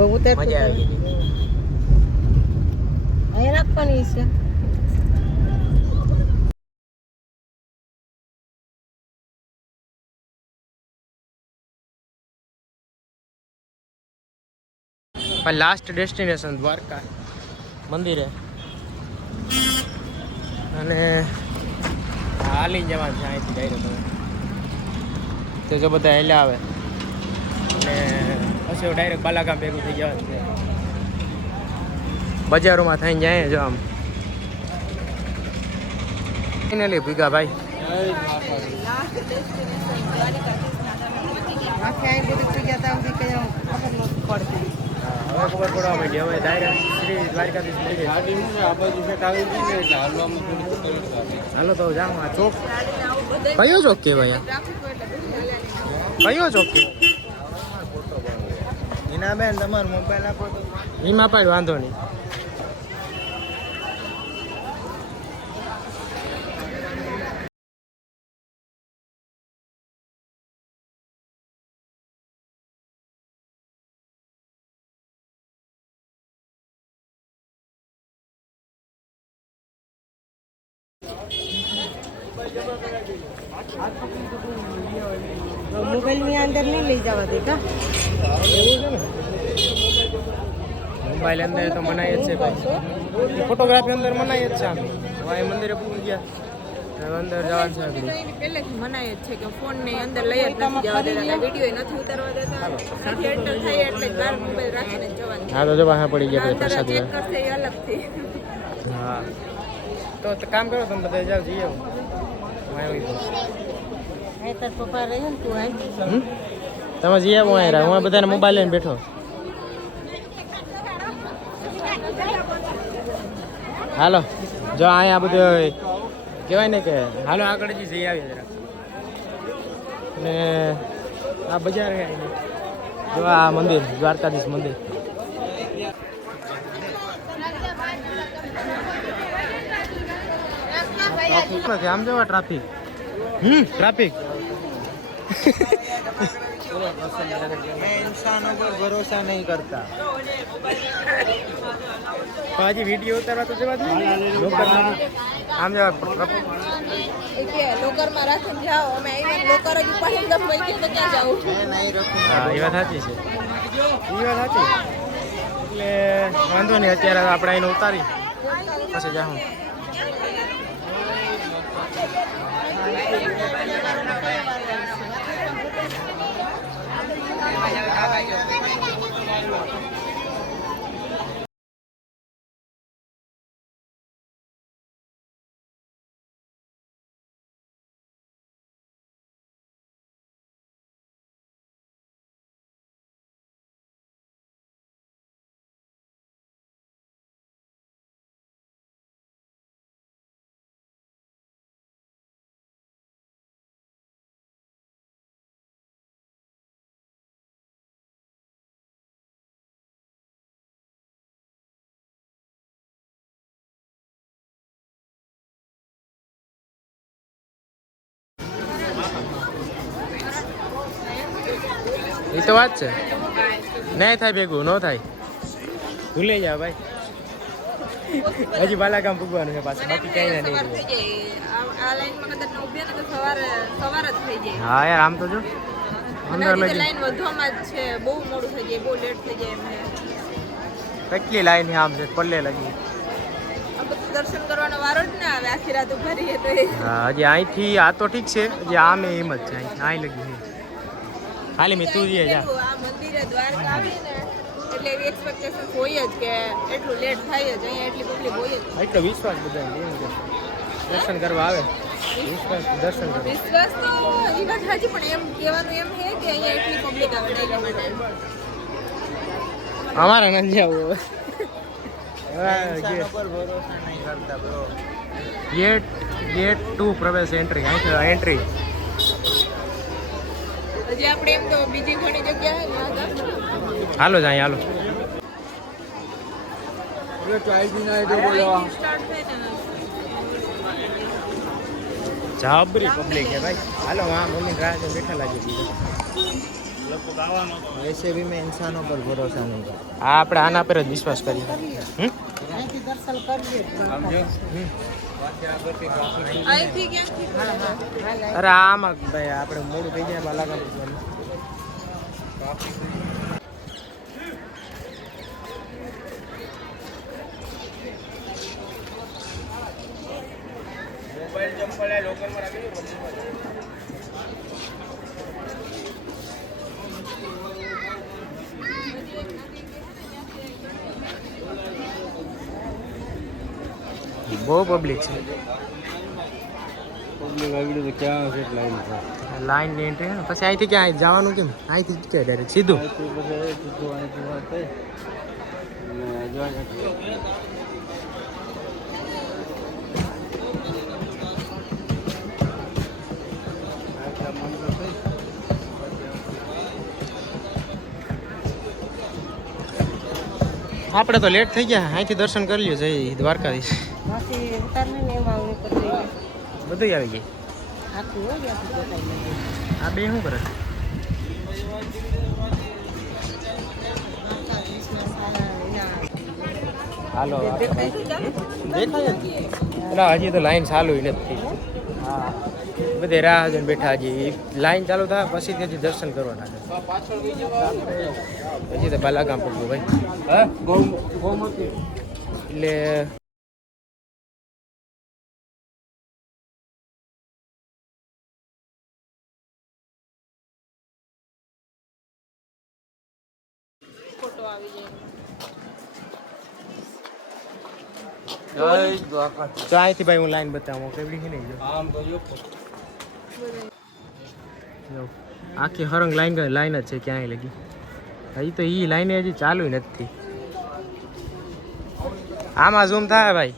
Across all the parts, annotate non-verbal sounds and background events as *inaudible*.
હવે ઉતર મજા આવી અહીંયા રાખવાની છે. પણ લાસ્ટ ડેસ્ટિનેશન દ્વારકા મંદિરે. અને હાલી જવાનું છે અહીંથી ડાયરેક્ટ તો જો બધા હેલા આવે. અને પછી ડાયરેક્ટ બાલાગામ ભેગું થઈ જવાનું છે. બજારોમાં થઈને જાય જો આમ. ફાઇનલી ભીગા ભાઈ. ખબર પડવા માંડી. હવે ડાયરેક્ટ હાલો તો જાઉં આ ચોક. કયો ચોક કહેવાય આ? કયો ચોક કે એના બેન તમારો મોબાઈલ આપો તો. એમાં પણ વાંધો નહીં મોબાઈલની અંદર નહીં લઈ જવા દે કા મોબાઈલ તો મનાય જ છે ભાઈ. ફોટોગ્રાફી અંદર મનાય જ છે આમ. હવે મંદિરે પૂરી ગયા. હવે અંદર જવાનું છે પહેલેથી મનાય જ છે કે ફોનની અંદર લઈ જ નથી જવા દેતા વીડિયો નથી ઉતારવા દેતા. સાથે એન્ટર થાય એટલે જ મોબાઈલ રાખીને જવાનું. હા તો જો બહાર પડી ગયા પ્રસાદ ચેક કરશે એ અલગથી. હા. તો કામ કરો તમે બધા જાઓ જઈએ હું આવી તો પપ્પા રહે ને તું તમે જઈ આવો અહીં હું બધાને મોબાઈલ લઈને બેઠો. હાલો. જો અહીંયા બધું કહેવાય ને કે હાલો આગળ જ જઈ આવીએ જરા ને આ બજાર જો આ મંદિર દ્વારકાધીશ મંદિર. આમ જવા ટ્રાફિક. હમ ટ્રાફિક. મેં ઇન્સાન ઉપર ભરોસા નહીં કરતા. હજી વીડિયો ઉતારવા તો જવા દે લોકરમાં આમ જવા લોકરમાં રાખીને જાઓ. અમે લોકર જ ઉપાડીને દસ પૈકી તો ક્યાં રાખું હા એ વાત સાચી છે. એ વાત સાચી એટલે વાંધો નહીં અત્યારે આપણે એને ઉતારી. પછી જાઉં. એ તો વાત છે. નહીં થાય ભેગું ન થાય. ભૂલે જા ભાઈ. હજી બાલાગામ પૂગવાનું છે પાછું બાકી કઈ નહીં હા યાર આમ તો જો. અંદર લાઈન વધવામાં જ છે. બહુ મોડું થઈ જાય બહુ લેટ થઈ જાય એમને. કેટલી લાઈન આમ છે? પલ્લે લગી. દર્શન કરવાનો વારો જ ના આવે. આખી રાત ઊભા રહીએ તો હા હજી અહીંથી આ તો ઠીક છે. હજી આમે એમ જ છે. અહીં લગી ખાલી મેં તું જઈએ જા. આ મંદિરે દ્વારકા એટલે એવી એક્સપેક્ટેશન હોય જ કે એટલું લેટ થાય જ અહીંયા એટલી પબ્લિક હોય જ. એટલો વિશ્વાસ બધા દર્શન કરવા આવે. વિશ્વાસ દર્શન કરવા. વિશ્વાસ તો એ વાત સાચી પણ એમ કહેવાનું એમ છે કે અહીંયા એટલી પબ્લિક આવે એટલા માટે અમારે નથી હવે. કરતા ગેટ ગેટ ટુ પ્રવેશ એન્ટ્રી એન્ટ્રી હજી આપણે એમ તો બીજી ઘણી જગ્યા હાલો જ અહીં હાલો. જાબરી પબ્લિક હે ભાઈ. હાલો હા મમ્મી રાહ જો બેઠા લાગે લોકો ગાવાનો એસે ઇન્સાનો પર ભરોસા નહીં. આ આપણે આના પર જ વિશ્વાસ કરીએ. હમ? કરીએ. અરે આમાં ભાઈ આપણે મોડું થઈ જાય બાલાગામ જવાનું. બહુ પબ્લિક છે? લાઈન ને ને? પછી અહીંથી ક્યાં? જવાનું કેમ? અહીંથી જ ડાયરેક્ટ સીધું? આપણે તો લેટ થઈ ગયા. અહીંથી દર્શન કરી લ્યો જઈ દ્વારકાધીશ. ઉતારને ને જઈએ બધું આવી ગઈ આખું હોય આખું આ બે શું કરે હાલો દેખાય હજી તો લાઈન ચાલુ નથી હા. બધે રાહ જોઈને બેઠા હજી. લાઈન ચાલુ થાય પછી ત્યાંથી દર્શન કરવાના પછી હજી તો બાલાગામ પડવું ભાઈ. એટલે આવી જાય. તો અહીંથી ભાઈ હું લાઈન બતાવું કેવડી છે ને જો. જો, આખી હરંગ લાઈન લાઈન જ છે ક્યાંય લગી. હજી તો ઈ લાઈન હજી ચાલુ નથી આમાં ઝૂમ થાય ભાઈ.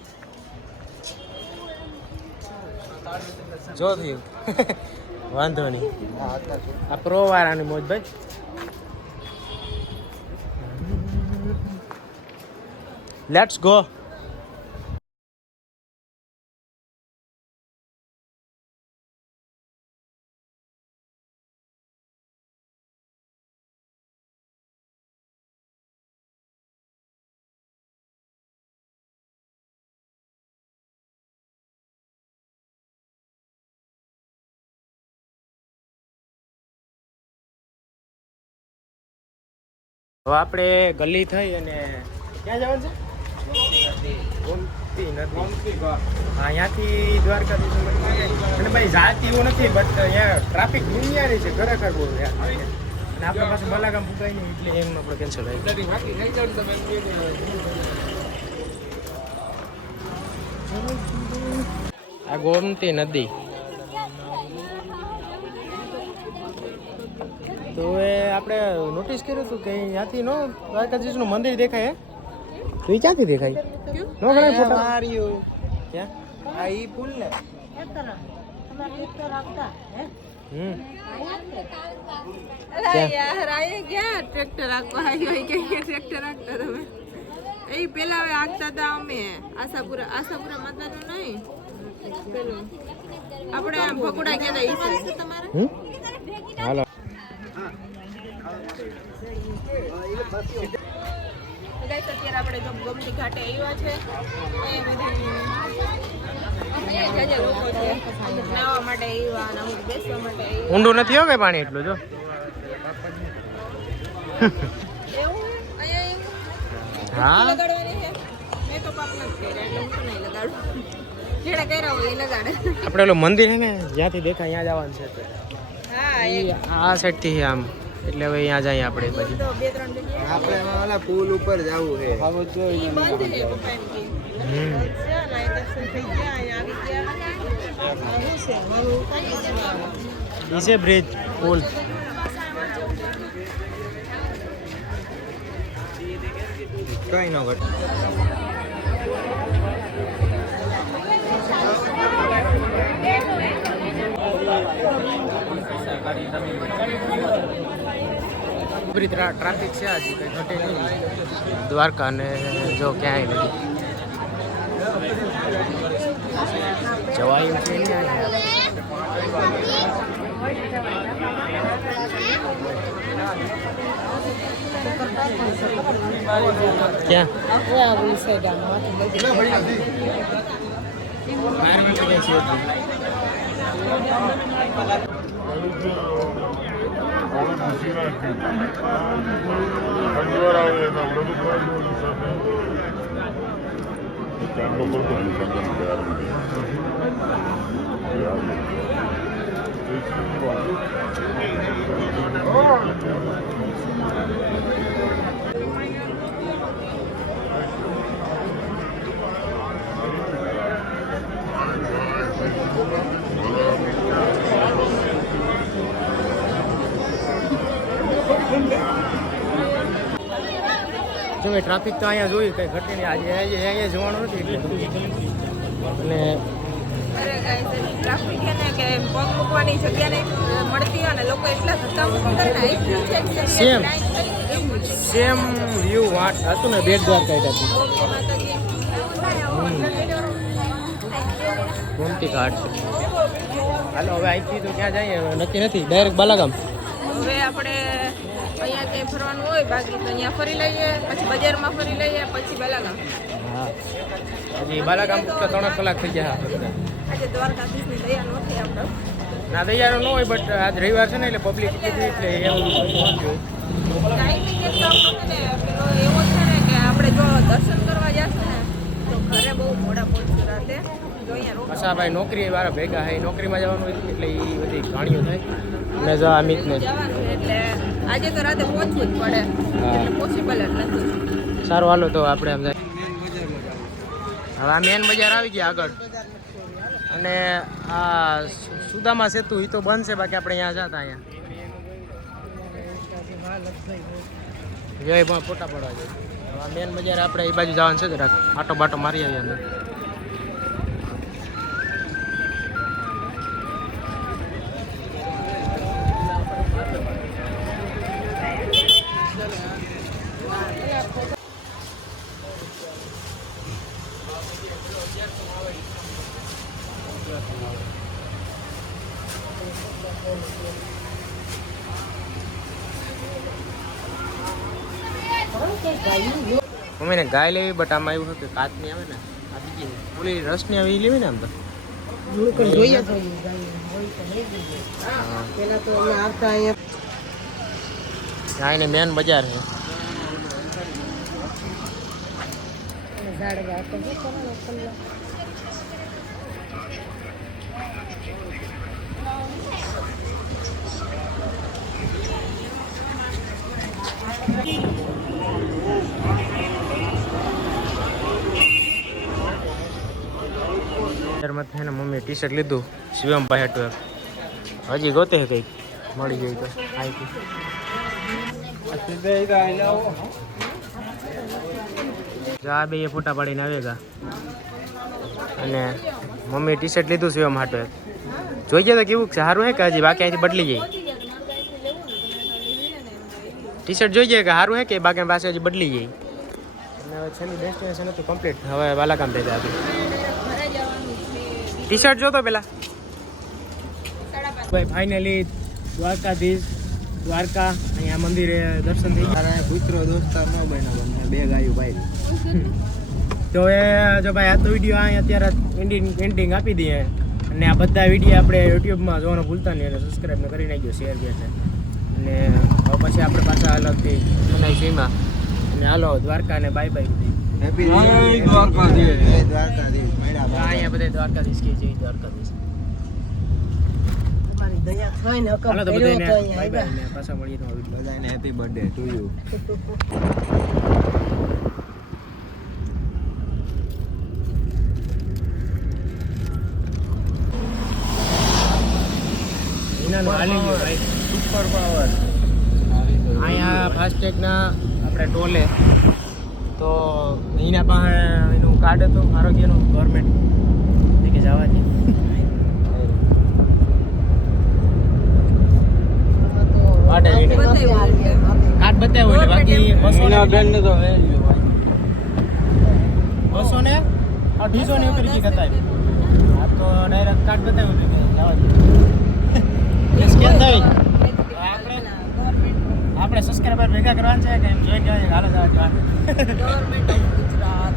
જો થયું. *laughs* વાંધો નહીં. આ પ્રો વાળાની મોજ ભાઈ. લેટ્સ ગો હવે આપણે ગલી થઈ અને ક્યાં જવાનું છે? અહીંયાથી જાય. અને ભાઈ, જાતી એવું નથી બટ અહીંયા ટ્રાફિક દુનિયાની છે, ખરેખર બહુ અને આપણે પાસે બલાગામ ફૂંકાય નહીં, એટલે એમ આપણે કેન્સલ આવી આ ગોમતી નદી. તો એ આપણે નોટિસ કર્યું હતું કે અહીંયાથી, નો, દ્વારકાધીશનું મંદિર દેખાય, હે? તો એ ક્યાંથી દેખાય? નો ગણાય ફોટો? ક્યાં? આ ઈ ફૂલ ને. તમારે ટ્રેક્ટર આપતા હે? હમ. અરે યાર આયે ક્યાં ટ્રેક્ટર રાખવા આવ્યો? કે ટ્રેક્ટર રાખતા તમે? એ પેલા હવે આગતા હતા અમે આશાપુરા આશાપુરા માતાનું નહીં? આપણે આ ભગુડા ગયા તમારે ગાઈસ અત્યારે આપણે ગમ ગમતી ઘાટે આવ્યા છે. એ બધી લોકો છે અમુક માટે આવ્યા અને અમુક બેસવા માટે આવ્યા. ઊંડું નથી હો કઈ પાણી એટલું જો. હા? આપણે ઓલું મંદિર છે ને જ્યાંથી દેખાય ત્યાં જવાનું છે આ સાઈડથી આમ. એટલે હવે અહીંયા જઈએ આપણે બધી આપણે એમાં ઓલા પુલ ઉપર જવું છે. બંધ પપ્પા એમ. હમ. હવે દેવાનું. ઈ છે બ્રિજ પુલ. કઈ ન ઘટ. બધી ટ્રા- ટ્રાફિક છે આજે કંઈ ઘટે નહીં દ્વારકા ને જો ક્યાંય નથી જવાયું છે ને અહીંયા. ક્યાં એ આ ઓલી સાઈડ આમ માથે બધી બહાર માટે કઈ છે જ નહીં. જો ટ્રાફિક તો અહીંયા જોયું કંઈ ઘટી નહીં. આજે અહીંયા અહીંયા જોવાનું નથી. એટલે અને છે. સેમ વ્યૂ વાટ હતું ને બેટ દ્વારકા હતું. ગોમતી ઘાટ છે. હાલો હવે અહીંથી તો ક્યાં જઈએ? નક્કી નથી. ડાયરેક્ટ બાલાગામ. હવે આપણે અહીંયા ક્યાંય ફરવાનું હોય બાકી તો અહીંયા ફરી લઈએ પછી બજારમાં ફરી લઈએ પછી બલાગામ. હા. હજી બાલાગામ તો ત્રણ કલાક થઈ જાય આજે દ્વારકાધીશની દયા ન આપણે. ના તૈયાર ન હોય બટ આજ રવિવાર છે ને એટલે પબ્લિક એટલી એવું. ટાઈમિંગ એક તો આપણને એવો છે ને કે આપણે જો દર્શન કરવા જશું ને તો ઘરે બહુ મોડા રાતે. ભાઈ નોકરી વાળા ભેગા હોય નોકરીમાં જવાનું એટલે એ બધી ઘાણીઓ થાય. ને જો આ મિતને જવાનું છે એટલે આજે તો રાતે પહોંચવું જ પડે. એટલે પોસિબલ જ નથી. સારું હાલો તો આપણે આમ હવે આ મેન બજાર આવી ગયા આગળ. અને આ સુદામા સેતુ એ તો બંધ છે બાકી આપણે અહીંયા જતા અહીંયા. જય પણ ફોટા પડવા જોઈએ. હવે મેન બજાર આપણે એ બાજુ જવાનું છે જરાક. આટો બાટો મારી આવીએ મમ્મીને ગાય લેવી બટ આમાં એવું કે કાચની આવે ને આ ઓલી રસની આવે લેવી ને આમ તો? હું. કોઈ જોઈએ તો ઈ ગાયું હોય તો લઈ જઈએ હા પેલા તો અમે આવતા અહીંયા ગાયને મેન બજાર છે ઝાડવા ને મમ્મીએ ટી શર્ટ લીધું, શિવમ ભાઈ ટ્વેલ્વ હજી ગોતે છે કંઈક? મળી ગયું તો. અહીંથી જો બે ફોટા પાડીને આવેગા અને મમ્મીએ ટી શર્ટ લીધું, શિવમ માટે જોઈએ તો કેવું સારું હે કે હજી બાકી અહીંથી બદલી જાય ટી શર્ટ જોઈએ કે સારું હે કે બાકી પાસે હજી બદલી જાય. અને હવે છેલ્લી ડેસ્ટિનેશન હતું કમ્પ્લીટ હવે બાલાકામ થઈ જાય ટી શર્ટ જોતો પેલા. ભાઈ ફાઇનલી દ્વારકાધીશ દ્વારકા અહીંયા મંદિરે દર્શન થઈ ગયા. પુત્રો દોસ્તાર ન બન્યા બંને બે ગાયું ભાઈ. તો એ જો ભાઈ આ તો વીડિયો અહીંયા અત્યારે એન્ડિંગ એન્ડિંગ આપી દઈએ. અને આ બધા વીડિયો આપણે યુટ્યુબમાં જોવાનું ભૂલતા નહીં અને સબસ્ક્રાઈબ કરી નાખજો શેર બી છે પછી આપણે પાછા અલગથી સીમા. અને હાલો દ્વારકા ને બાય બાય બધી. હેપી દ્વારકાધીશ. દ્વારકાધીશ. અહીંયા બધા દ્વારકાધીશ કે જય દ્વારકાધીશ. તમારી દયા થાય ને હકમ હાલો તો બધાને બાય બાય આવ્યા. પાછા મળીએ બધાને happy birthday to you super power ફાસ્ટેગના આપણે ટોલે તો એના પાસે એનું કાર્ડ હતું આરોગ્યનું ગવર્મેન્ટ કે જવા દે. કાર્ડ બતાવ્યું એટલે બાકી બસો બસો ને અઢીસો ને હતા આ તો ડાયરેક્ટ કાર્ડ બતાવ્યું હતું કે જવા દે. સ્કેન થઈ? આપણે સબસ્ક્રાઈબર ભેગા કરવાના છે કે એમ કહેવાય કે હાલો જવા જવાનું ગવર્મેન્ટ ઓફ ગુજરાત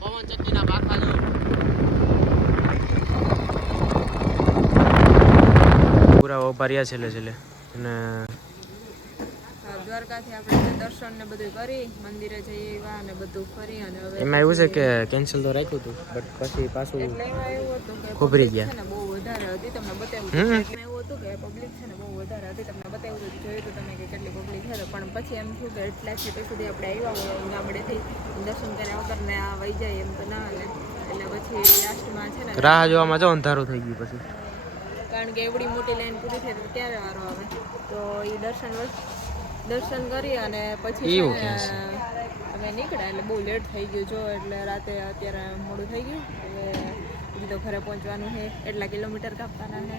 પવન ચક્કીના પાખા જો પૂરા ઊભા રહ્યા છેલ્લે છેલ્લે અને દ્વારકાથી આપણે દર્શન ને બધું કરી મંદિરે જઈએ અને બધું ફરી અને હવે એમાં એવું છે કે કેન્સલ તો રાખ્યું હતું બટ પછી પાછું એવું હતું કે ખોબરી ગયા. ને બહુ વધારે હતી તમને બતાવ્યું. હતું. એવું હતું કે પબ્લિક છે ને બહુ વધારે હતી તમને બતાવ્યું હતું જોયું હતું તમે કે કેટલી પબ્લિક છે પણ પછી એમ થયું કે એટલા સુધી આપણે આવ્યા હોય ગામડેથી દર્શન કર્યા વગર ને આ વહી જાય એમ તો ના એટલે પછી લાસ્ટમાં છે ને રાહ જોવામાં જો અંધારું થઈ ગયું પછી કારણ કે એવડી મોટી લાઈન પૂરી થઈ તો ક્યારે વારો આવે. તો એ દર્શન દર્શન કરી અને પછી અમે નીકળ્યા એટલે બહુ લેટ થઈ ગયું જો એટલે રાતે અત્યારે મોડું થઈ ગયું. હવે તો ઘરે પહોંચવાનું છે એટલા કિલોમીટર કાપવાના છે.